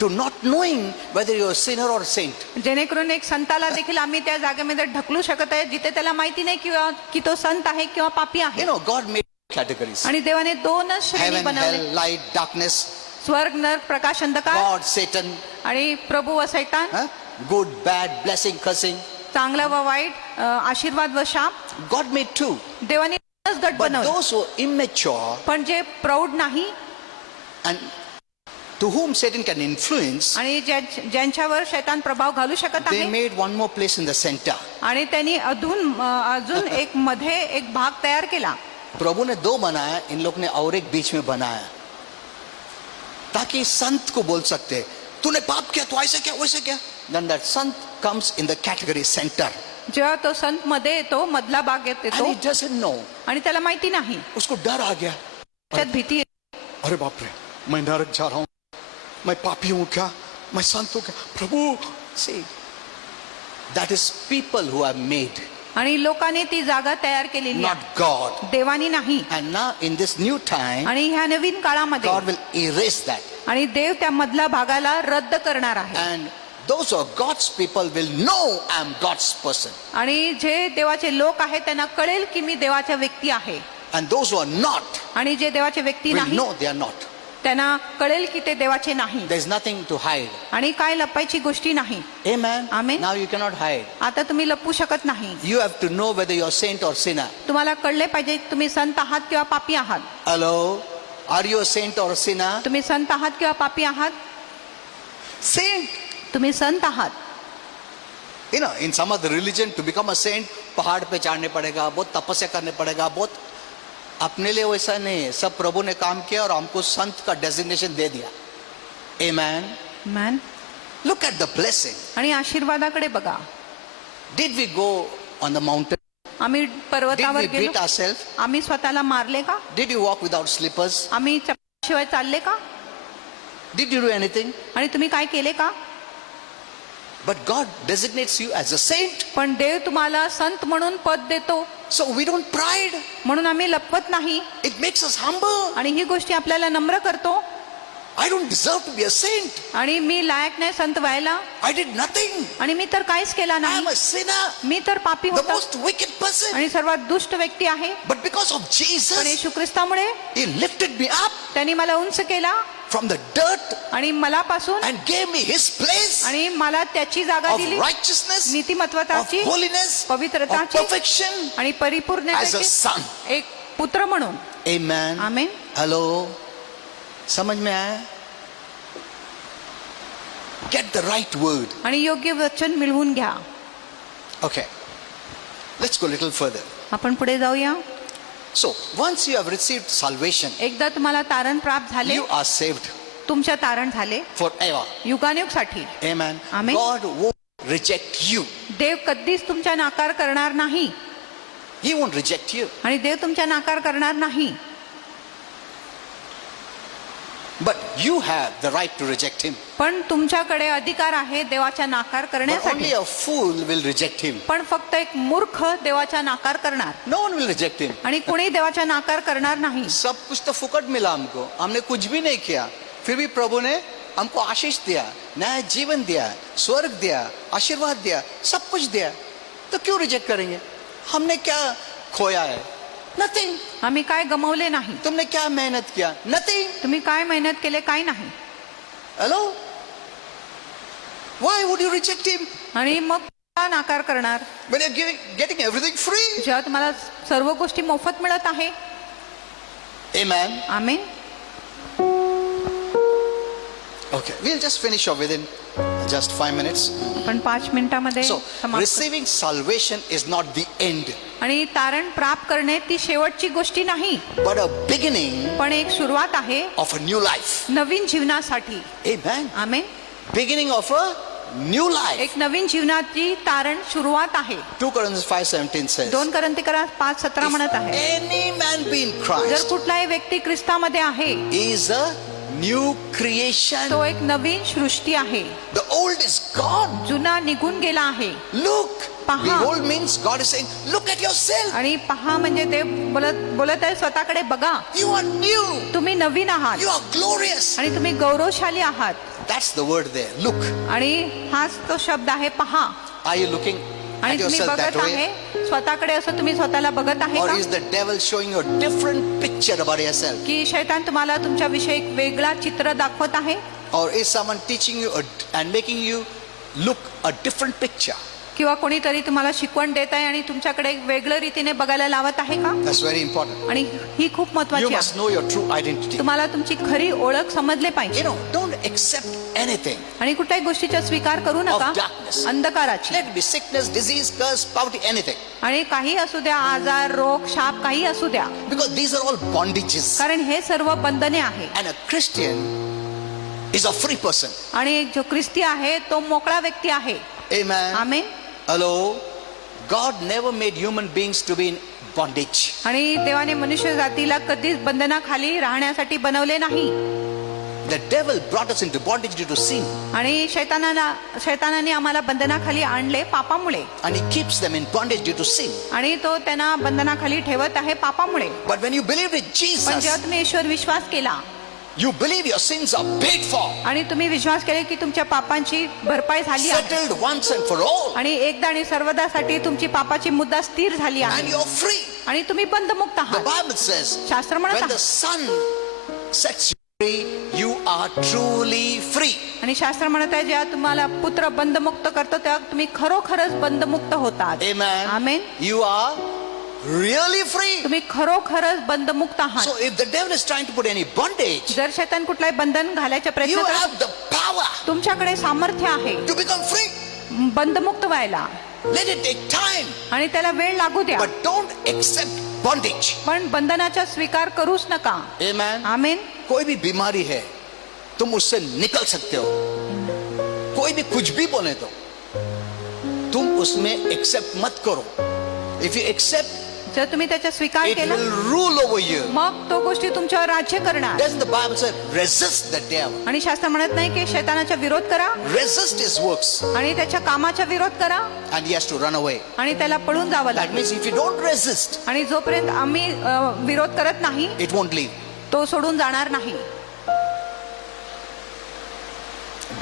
to not knowing whether you're a sinner or a saint. जेणेकरून एक संताला देखील आम्ही त्या जागेमध्ये ढकलू शकत आहे जिथे त्याला माहिती नाही किंवा की तो संत आहे किंवा पापी You आहे. know, God made categories. आणि देवाने दोनच श्रेणी Heaven, बनवले, hell, light, darkness, स्वर्ग नरक प्रकाश अंधकार. God, Satan, आणि प्रभू व सैतान, huh? Good, bad, blessing, cursing. चांगलं व वाईट, आशीर्वाद व शाप. God made two. देवाने दोनच गट But बनवले. those who are immature पण जे प्रौढ नाही and to whom Satan can influence, आणि ज्यांच्यावर शैतान प्रभाव घालू शकत they आहे, made one more place in the center. आणि त्यांनी अजून एक मध्ये एक भाग तयार केला. प्रभु ने दो बनाया, इन लोग ने और एक बीच में बनाया ताकि संत को बोल सकते तूने पाप किया, तू ऐसे क्या वैसे क्या. Then that sant comes in the category center. जेव्हा तो संत मध्ये येतो, मधला भाग And येतो he doesn't know. आणि त्याला माहिती नाही, उसको डर आ गया. त्यात भीती येते. अरे बाप रे, मैं नरक जा रहा हूं, मैं पापी हूं क्या, मैं संत हूं क्या. प्रभु, see, that is people who have made, आणि लोकांनी ती जागा तयार केलेली not आहे, God. देवानी नाही. And now in this new time, आणि ह्या नवीन काळामध्ये God will erase that. आणि देव त्या मधल्या भागाला रद्द करणार आहे. And those who are God's people will know I am God's person. आणि जे देवाचे लोक आहेत त्यांना कळेल की मी देवाच्या व्यक्ती आहे. And those who are not आणि जे देवाचे व्यक्ती will नाही know they are not. त्यांना कळेल की ते देवाचे नाही. There is nothing to hide. आणि काय लपायची गोष्टी नाही. Amen. Amen. Now you cannot hide. आता तुम्ही लपू शकत नाही. You have to know whether you are saint or sinner. तुम्हाला कळले पाहिजे की तुम्ही संत आहात किंवा पापी आहात. Hello? Are you a saint or a sinner? तुम्ही संत आहात किंवा पापी आहात. Saint. तुम्ही संत आहात. You know, in some other religion, to become a saint, पहाड़ पे चढ़ने पड़ेगा, बहुत तपस्या करने पड़ेगा, बहुत. अपने लिए वैसा नहीं है. सब प्रभु ने काम किया और हमको संत का डेजिग्नेशन दे दिया. Amen. Man. Look at the blessing. आणि आशीर्वादाकडे बघा. Did we go on the mountain? आम्ही Did पर्वतावर we beat गेलो. ourselves? आम्ही स्वतःला मारले का. Did you walk without slippers? आम्ही चपलाशिवाय चालले का. Did you do anything? आणि तुम्ही काय केले का. But God designates you as a saint. पण देव तुम्हाला संत म्हणून पद देतो. So we don't pride. म्हणून आम्ही लपवत नाही. It makes us humble. आणि ही गोष्टी आपल्याला नम्र करतो. I don't deserve to be a saint. आणि मी लायक नाही संत व्हायला. I did nothing. आणि मी तर काहीच केला I am नाही. a sinner. मी तर पापी The होतो most wicked person. आणि सर्वात दुष्ट व्यक्ती आहे. But because of पण Jesus, Yeshu ख्रिस्तामुळे He lifted me up त्यांनी मला उंच केला from the dirt आणि मलापासून and gave me His place आणि मला त्याची जागा of दिली. righteousness, of नीतिमत्वाची, holiness, of पवित्रताची perfection आणि as a परिपूर्णतेची son. एक पुत्र म्हणून. Amen. आमेन. Hello? समझ में आया? Get the right word. आणि योग्य वचन मिळवून घ्या. Okay. Let's go a little further. आपण पुढे जाऊया. So, once you have received salvation, एकदा तुम्हाला तारण प्राप्त झाले, you are saved तुमच्या तारण झाले forever. युगानुयुगसाठी. Amen. Amen. God won't reject you. देव कधीच तुमच्या नाकार करणार नाही. He won't reject you. आणि देव तुमच्या नाकार करणार नाही. But you have the right to reject him. पण तुमच्याकडे अधिकार आहे देवाच्या नाकार But करण्यासाठी. only a fool will reject him. पण फक्त एक मूर्ख देवाच्या नाकार करणार. No one will reject him. आणि कोणी देवाच्या नाकार करणार नाही. सब कुछ तो फुकट मिला हमको, हमने कुछ भी नहीं किया, फिर भी प्रभु ने हमको आशीष दिया, नया जीवन दिया, स्वर्ग दिया, आशीर्वाद दिया, सब कुछ दिया. तो क्यों रिजेक्ट करेंगे? हमने क्या खोया है? नथिंग. आम्ही काय गमावले नाही. तुमने क्या मेहनत किया? नथिंग. तुम्ही काय मेहनत केले? काय नाही. Hello? Why would you reject him आणि मग का नाकार करणार when you're getting everything free? जेव्हा तुम्हाला सर्व गोष्टी मोफत मिळत आहे. Amen. आमेन. Okay, we'll just finish off within just 5 minutes. पण 5 मिनिटामध्ये So, समाप्त. receiving salvation is not the end, आणि तारण प्राप्त करणे ती शेवटची गोष्टी नाही, but a beginning पण एक सुरुवात आहे of a new life. नवीन जीवनासाठी. Amen. Amen. Beginning of a new life. एक नवीन जीवनाची तारण सुरुवात आहे. 2 Corinthians 5:17 says, 2 कोरिन्थिकरा 5:17 म्हणत आहे, any man be in जर Christ कुठलाही व्यक्ती ख्रिस्तामध्ये आहे is a new creation. तो एक नवीन सृष्टी आहे. The old is gone. जुना निघून गेला आहे. Look. Paha. Behold means God is saying, look at yourself. आणि पहा म्हणजे ते बोलत आहे स्वतःकडे बघा. You are new. तुम्ही नवीन आहात You are glorious. आणि तुम्ही गौरवशाली आहात. That's the word there. Look. आणि हाच तो शब्द आहे पहा. Are you looking आणि at तुम्ही yourself that बघत way? आहे स्वतःकडे असं तुम्ही स्वतःला बघत आहे Or का is the devil showing you a different picture about yourself? की शैतान तुम्हाला तुमच्या विषयी एक वेगळा चित्र दाखवत आहे. Or is someone teaching you and making you look a different picture? किंवा कोणीतरी तुम्हाला शिकवण देत आहे आणि तुमच्याकडे एक वेगळ्या रीतीने बघायला लावत आहे का. That's very important. आणि ही खूप You महत्वाची must आहे. know your true identity. तुम्हाला तुमची खरी ओळख समजले You पाहिजे. know, don't accept anything आणि कुठल्याही गोष्टीचा स्वीकार करू नका of darkness. अंधकाराची. Let it be sickness, disease, curse, poverty, anything. आणि काही असू द्या, आजार, रोग, शाप, काही असू द्या, Because these are all bondages. कारण हे सर्व बंधने आहे. And a Christian is a free person. आणि जो ख्रिस्ती आहे तो मोकळा व्यक्ती आहे. Amen. Amen. Hello. God never made human beings to be in bondage. आणि देवाने मनुष्य जातीला कधीच बंधनाखाली राहण्यासाठी बनवले नाही. The devil brought us into bondage due to sin, आणि शैतानाने आम्हाला बंधनाखाली आणले पापामुळे. and he keeps them in bondage due to sin. आणि तो त्यांना बंधनाखाली ठेवत आहे पापामुळे. But when you believe in पण Jesus, जेव्हा तुम्ही ईश्वर विश्वास केला you believe your sins are paid for, आणि तुम्ही विश्वास केले की तुमच्या पापांची भरपाई झाली आहे settled once and for all, आणि एकदा आणि सर्वदासाठी तुमची पापाची मुद्दा स्थिर झाली and आहे you're free. आणि तुम्ही बंधमुक्त The आहात. Bible says, शास्त्र म्हणत when the आहे Son sets you free, you are truly free. आणि शास्त्र म्हणत आहे जेव्हा तुम्हाला पुत्र बंधमुक्त करतो तेव्हा तुम्ही खरोखरच बंधमुक्त होतात. Amen. Amen. You are really free. तुम्ही खरोखरच बंधमुक्त आहात. So if the devil is trying to put any bondage, जर शैतान कुठलाही बंधन घालायचा you प्रयत्न करत have the power तुमच्याकडे सामर्थ्य आहे to become free. बंधमुक्त व्हायला. Let it take time, आणि त्याला वेळ लागू द्या. but don't accept bondage. पण बंधनाचा स्वीकार करूच नका. Amen. आमेन. कोई भी बीमारी है तुम उससे निकल सकते हो. कोई भी कुछ भी बोले तो तुम उसमें एक्सेप्ट मत करो. If you accept, जर तुम्ही त्याचा स्वीकार it केला will rule over you. मग तो गोष्टी तुमच्यावर राज्य करणार. Doesn't the Bible say resist the devil? आणि शास्त्र म्हणत नाही की शैतानाचा विरोध करा Resist his works, आणि त्याच्या कामाचा विरोध करा and he has to run away. आणि त्याला पळून जावं That लागेल. means if you don't resist, आणि जोपर्यंत आम्ही विरोध करत नाही it won't leave. तो सोडून जाणार नाही.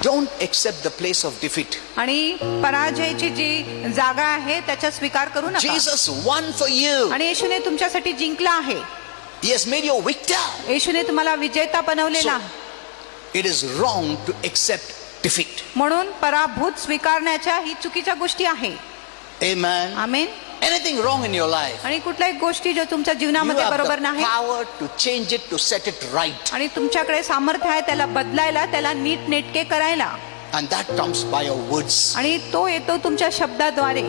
Don't accept the place of defeat. आणि पराजयाची जी जागा आहे त्याचा स्वीकार करू नका. Jesus won for you. आणि येशूने तुमच्यासाठी जिंकला आहे. He has made you a victor. येशूने तुम्हाला विजेता बनवलेला. It is wrong to accept defeat. म्हणून पराभूत स्वीकारण्याच्या ही चुकीच्या गोष्टी आहे. Amen. Amen. Anything wrong in your life, आणि कुठल्याही गोष्टी जो तुमच्या you जीवनामध्ये have बरोबर the नाही power to change it, to set it right. आणि तुमच्याकडे सामर्थ्य आहे त्याला बदलायला त्याला नीट नेटके करायला. And that comes by your words. आणि तो येतो तुमच्या शब्दाद्वारे.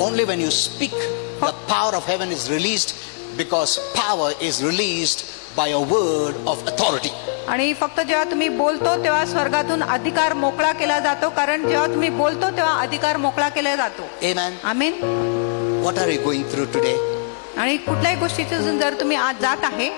Only when you speak, the power of heaven is released, because power is released by a word of authority. आणि फक्त जेव्हा तुम्ही बोलतो तेव्हा स्वर्गातून अधिकार मोकळा केला जातो. कारण जेव्हा तुम्ही बोलतो तेव्हा अधिकार मोकळा केला जातो. Amen. Amen. What are you going through today? आणि कुठल्याही गोष्टीतून जर तुम्ही आज जात आहे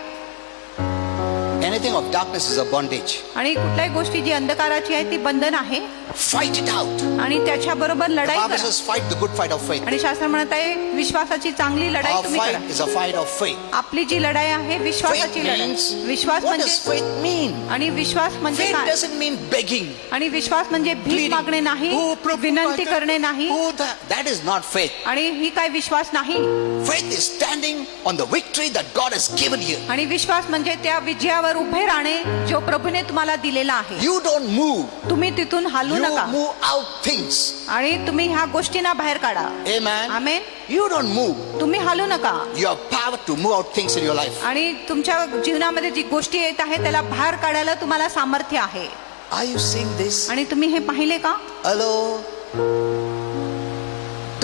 Anything of darkness is a bondage. आणि कुठल्याही गोष्टी जी अंधकाराची आहे ती बंधन आहे Fight it out. आणि त्याच्याबरोबर The लढाई Bible करा. says fight the good fight of faith. आणि शास्त्र म्हणत आहे विश्वासाची चांगली लढाई Our तुम्ही करा. fight is a fight of faith. आपली जी लढाई आहे Faith विश्वासाची लढाई. means, विश्वास what म्हणजे does faith mean? आणि विश्वास म्हणजे Faith काय. doesn't mean begging, आणि विश्वास म्हणजे भीक pleading. मागणे नाही, Oh, Prabhu, विनंती करणे नाही. oh, that is not faith. आणि ही काय विश्वास नाही. Faith is standing on the victory that God has given you. आणि विश्वास म्हणजे त्या विजयावर उभे राहणे जो प्रभूने तुम्हाला दिलेला आहे. You don't move. तुम्ही तिथून हालू You नका move out things. आणि तुम्ही ह्या गोष्टींना बाहेर काढा. Amen. Amen. You don't move. तुम्ही हालू नका. You have power to move out things in your life. आणि तुमच्या जीवनामध्ये जी गोष्टी येत आहे त्याला बाहेर काढायला तुम्हाला सामर्थ्य आहे. Are you seeing this? आणि तुम्ही हे पाहिले का. Hello.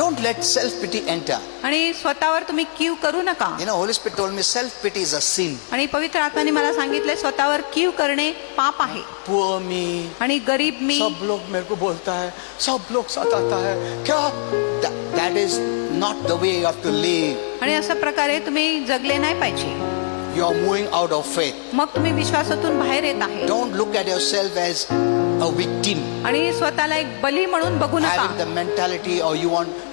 Don't let self-pity enter. आणि स्वतःवर तुम्ही कीव करू नका. You know, Holy Spirit told me self-pity is a sin. आणि पवित्र आत्म्याने मला सांगितले स्वतःवर कीव करणे पाप आहे. Poor me. आणि गरीब मी. सब लोग मेरे को बोलता है, सब लोग सताता है. क्या? That is not the way you have to live. आणि अशा प्रकारे तुम्ही जगले नाही पाहिजे. You are moving out of faith. मग तुम्ही विश्वासातून बाहेर येत आहे. Don't look at yourself as a victim, आणि स्वतःला एक बली म्हणून बघू नका. having the mentality, or you want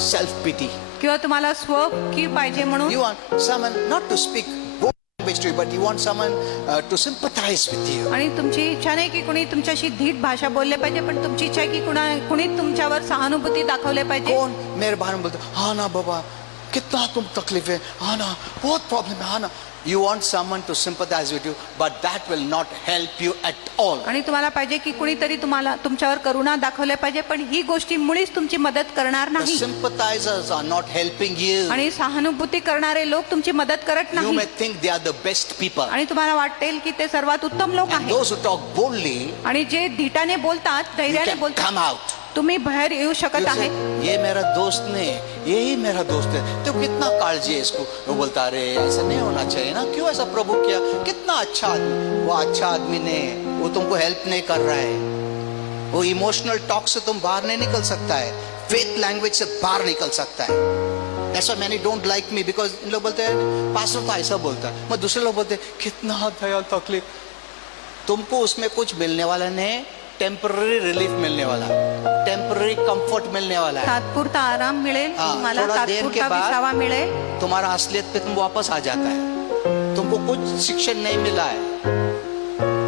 self-pity. किंवा तुम्हाला स्व कीव पाहिजे म्हणून. You want someone not to speak bold language to you, but you want someone to sympathize with you. आणि तुमची इच्छा नाही की कुणी तुमच्याशी धीट भाषा बोलले पाहिजे पण तुमची इच्छा आहे की कुणी तुमच्यावर सहानुभूती दाखवले पाहिजे. कौन मेरे बारे में बोलते, हाँ ना बाबा, कितना तुम तकलीफ है, हाँ ना बहुत प्रॉब्लम है, हाँ ना. You want someone to sympathize with you, but that will not help you at all. आणि तुम्हाला पाहिजे की कुणीतरी तुम्हाला तुमच्यावर करुणा दाखवले पाहिजे पण ही गोष्टी मुळीच तुमची मदत करणार The नाही. sympathizers are not helping you. आणि सहानुभूती करणारे लोक तुमची मदत करत You नाही. may think they are the best people. आणि तुम्हाला वाटेल की ते सर्वात उत्तम लोक And आहेत. those who talk boldly, आणि जे धीटाने बोलतात you धैर्याने can बोलतात come out. तुम्ही बाहेर येऊ You शकत say, आहे. ये मेरा दोस्त नहीं, यही मेरा दोस्त है, तो कितना काळजी है इसको. वो बोलता अरे ऐसा नहीं होना चाहिए ना, क्यों ऐसा प्रभु किया, कितना अच्छा आदमी. वो अच्छा आदमी ने, वो तुमको हेल्प नहीं कर रहा है. वो इमोशनल टॉक से तुम बाहर नहीं निकल सकता है, फेथ लैंग्वेज से बाहर निकल सकता है. That's why many don't like me, because in लोग बोलते हैं पास्टर तो ऐसा बोलता है, मैं दूसरे लोग बोलते हैं कितना दया तकलीफ. तुमको उसमें कुछ मिलने वाला नहीं, टेम्पररी रिलीफ मिलने वाला, टेम्पररी कंफर्ट मिलने वाला है. तात्पुरता आराम मिळेल, हाँ, तुम्हाला थोड़ा देर के तात्पुरता बाद- विसावा मिळेल. तुम्हारा असलियत पे तुम वापस आ जाता है. तुमको कुछ शिक्षण नहीं मिला है.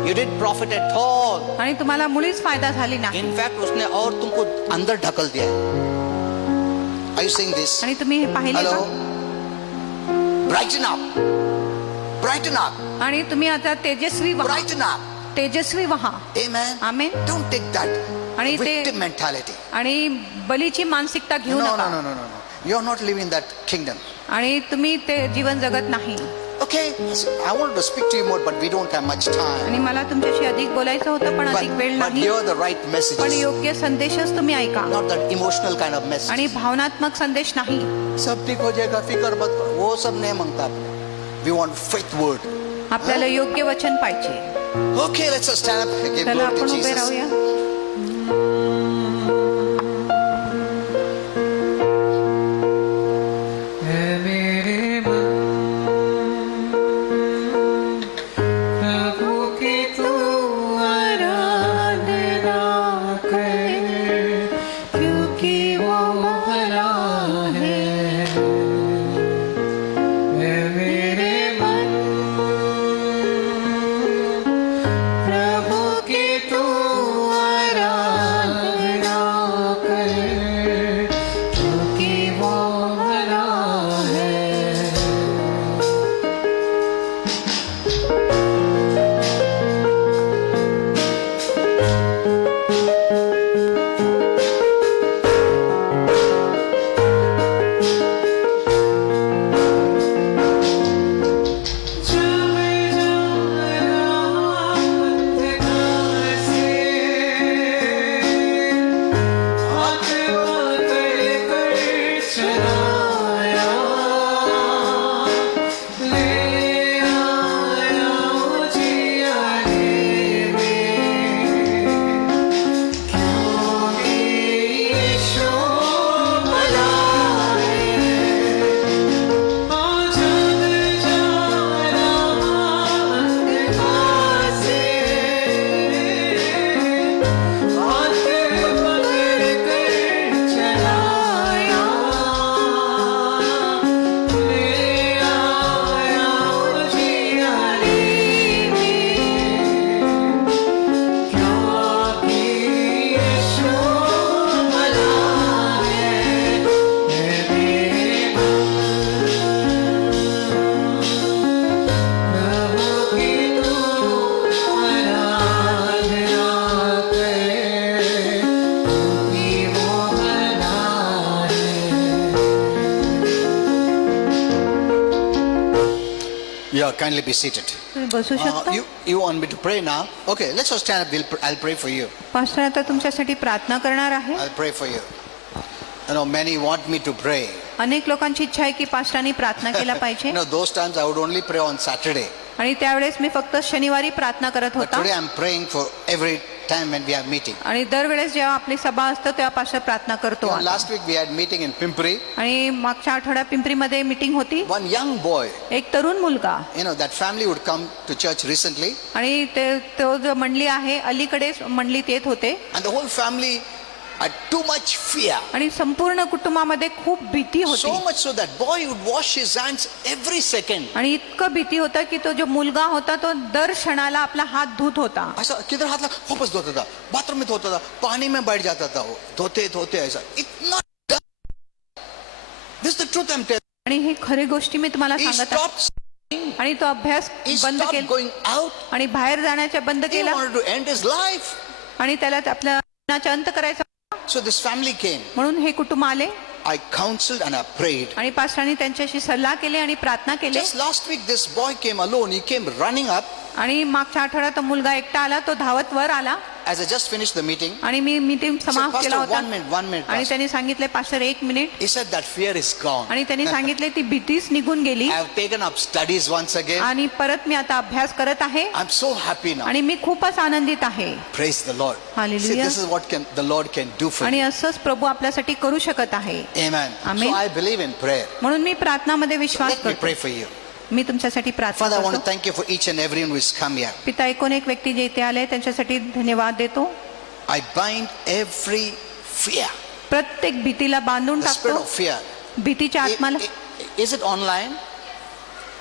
You didn't profit at all. आणि तुम्हाला मुळीच फायदा झाली नाही. इनफैक्ट उसने और तुमको अंदर ढकल दिया है. Are you seeing this? आणि तुम्ही हे पाहिले Hello? का? Brighten up. Brighten up. आणि तुम्ही आता तेजस्वी व्हा, Brighten up. तेजस्वी व्हा. Amen. Amen. Don't take that आणि ते- victim mentality. आणि बलीची मानसिकता घेऊ No, no, नका. no, no, no, no. You're not living that kingdom. आणि तुम्ही ते जीवन जगत नाही. Okay, I wanted to speak to you more, but we don't have much time. आणि मला तुमच्याशी अधिक बोलायचं होतं, पण अधिक वेळ But नाही. hear the right पण messages, योग्य संदेशच तुम्ही ऐका, not that emotional kind of message. आणि भावनात्मक संदेश नाही. सब ठीक हो जाएगा, फिकर मत करो, वो सब नहीं मांगता. We want faith word. आपल्याला योग्य वचन पाहिजे. Okay, let's just stand up and give चला glory to आपण उभे Jesus. राहूया. प्रभु की तू आराधना कर, क्योंकि वो भला है. ऐ मेरे मन, प्रभु की तू आराधना कर, क्योंकि वो भला है. Yeah, kindly be seated. तुम्ही बसू शकता. You want me to pray now? Okay, let's just stand up. I'll pray for you. Pastor आता तुमच्यासाठी प्रार्थना करणार आहे. I'll pray for you. You know, many want me to pray. अनेक लोकांची इच्छा आहे की पास्टरांनी प्रार्थना केला पाहिजे. You know, those times I would only pray on Saturday. आणि त्यावेळेस मी फक्त शनिवारी प्रार्थना करत But होता. today I'm praying for every time when we have meeting. आणि दरवेळेस जेव्हा आपली सभा असतं तेव्हा पास्टर प्रार्थना करतो. You know, last week we had meeting in Pimpri. आणि मागच्या आठवड्यात पिंपरीमध्ये मीटिंग होती. One young boy, एक तरुण मुलगा, you know, that family would come to church recently, आणि तो जो मंडली आहे अलीकडेच मंडलीत येत होते, and the whole family had too much fear. आणि संपूर्ण कुटुंबामध्ये खूप भीती So होती. much so that boy would wash his hands every second. आणि इतकं भीती होतं की तो जो मुलगा होता तो दर क्षणाला आपला हात धुत होता. ऐसा किधर हाथ लगा वापस धोता था, बाथरूम में धोता था, पानी में बैठ जाता था, वो धोते धोते ऐसा इतना डर. This is the truth I'm telling. आणि ही खरी गोष्टी मी तुम्हाला He सांगत आहे. stopped. आणि तो अभ्यास He बंद stopped केला going out. आणि बाहेर जाण्याच्या बंद He केला, wanted to end his life. आणि त्याला आपल्या जीवनाचा अंत करायचा. So this family came. म्हणून हे कुटुंब आले, I counseled and I prayed. आणि पास्टरांनी त्यांच्याशी सल्ला केली आणि प्रार्थना केली. Just last week, this boy came alone. He came running up. आणि मागच्या आठवड्यात तो मुलगा एकटा आला, तो धावत वर आला As I just finished the meeting, आणि मी मीटिंग he said, समाप्त केला Pastor, होता. 1 minute, 1 minute, आणि Pastor. त्यांनी सांगितले, pastor 1 minute. He said that fear is gone. आणि त्यांनी सांगितले ती भीतीच निघून गेली I have taken up studies once again. आणि परत मी आता अभ्यास करत आहे I'm so happy now. आणि मी खूपच आनंदित आहे. Praise the Lord. Hallelujah. See, this is what the Lord can do for आणि you. असंच प्रभू आपल्यासाठी करू शकत आहे. Amen. Amen. So I believe in prayer. म्हणून मी प्रार्थनामध्ये विश्वास Let me pray करतो. for you. मी तुमच्यासाठी प्रार्थना Father, I want to करतो. thank you for each and everyone who has come here. पिता, एकूण एक व्यक्ती जे इथे आले त्यांच्यासाठी धन्यवाद देतो. I bind every fear, प्रत्येक भीतीला बांधून the spirit टाकतो. of fear. भीतीच्या आत्माला. Is it online?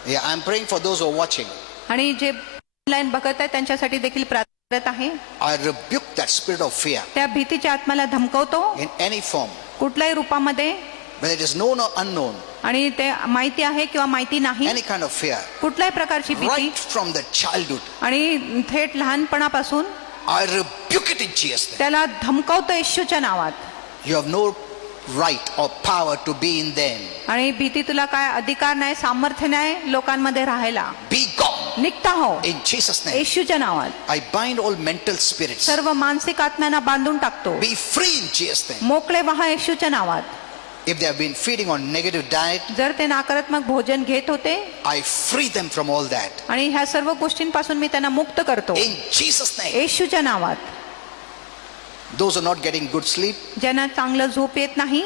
Yeah, I'm praying for those who are watching. आणि जे ऑनलाईन बघत आहेत त्यांच्यासाठी देखील प्रार्थना करत आहे. I rebuke that spirit of fear त्या भीतीच्या आत्म्याला धमकवतो in any form, कुठल्याही रूपामध्ये. whether it is known or unknown, आणि ते माहिती आहे किंवा माहिती नाही, any kind of fear, कुठल्याही प्रकारची भीती. right from the childhood. आणि थेट लहानपणापासून I rebuke it in Jesus' name. त्याला धमकवतो येशूच्या नावात. You have no right or power to be in them. आणि भीती तुला काय अधिकार नाही, सामर्थ्य नाही लोकांमध्ये राहायला. Be gone निघता हो in Jesus' name. येशूच्या नावात. I bind all mental spirits. सर्व मानसिक आत्म्यांना बांधून टाकतो. Be free in Jesus' name. मोकळे व्हा येशूच्या नावात. If they have been feeding on negative diet, जर ते नकारात्मक भोजन घेत होते I free them from all that. आणि ह्या सर्व गोष्टींपासून मी त्यांना मुक्त करतो In Jesus' name. येशूच्या नावात. Those who are not getting good sleep, ज्यांना चांगलं झोप येत नाही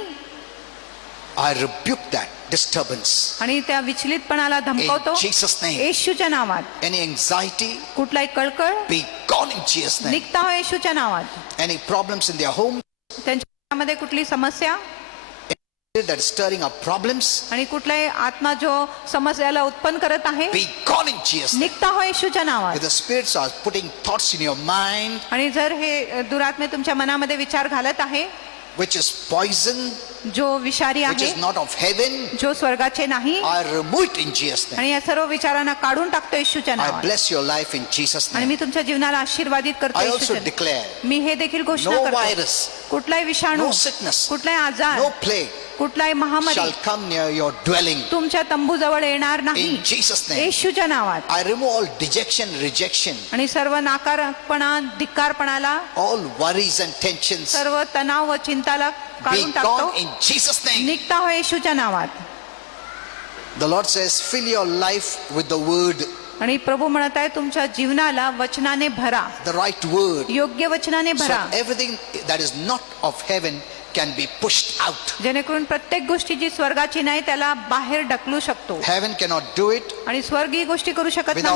I rebuke that disturbance. आणि त्या विचलितपणाला धमकवतो In Jesus' name. येशूच्या नावात. Any anxiety, कुठलाही कळकळ be gone in Jesus' name. निघता हो येशूच्या नावात. Any problems in their home त्यांच्यामध्ये कुठली समस्या that is stirring up problems, आणि कुठलाही आत्मा जो समस्याला उत्पन्न करत आहे be gone in Jesus' name. निघता हो येशूच्या नावात. If the spirits are putting thoughts in your mind, आणि जर हे दुरात्मे तुमच्या मनामध्ये विचार घालत आहे which is poison, जो विषारी which आहे, is not of heaven, जो स्वर्गाचे नाही, I remove it in Jesus' name. आणि या सर्व विचारांना काढून टाकतो येशूच्या I नावात. bless your life in Jesus' आणि name. मी तुमच्या जीवनाला आशीर्वादित करतो I also येशूच्या नावात. declare मी हे देखील घोषणा no करतो, virus, कुठलाही विषाणू, no sickness, कुठलाही आजार, no plague कुठलाही महामारी shall come near your dwelling तुमच्या तंबूजवळ येणार नाही in Jesus' name. येशूच्या नावात. I remove all dejection, rejection, आणि सर्व नाकारपणा, धिक्कारपणाला, all worries and tensions, सर्व तणाव व चिंताला be काढून gone टाकतो. in Jesus' name. निघता हो येशूच्या नावात. The Lord says, fill your life with the word, आणि प्रभू म्हणत आहे तुमच्या जीवनाला वचनाने भरा, the right word, योग्य वचनाने so भरा, everything that is not of heaven can be pushed out. जेणेकरून प्रत्येक गोष्टी जी स्वर्गाची नाही त्याला बाहेर ढकलू शकतो. Heaven cannot do it आणि स्वर्ग ही गोष्टी करू शकत without नाही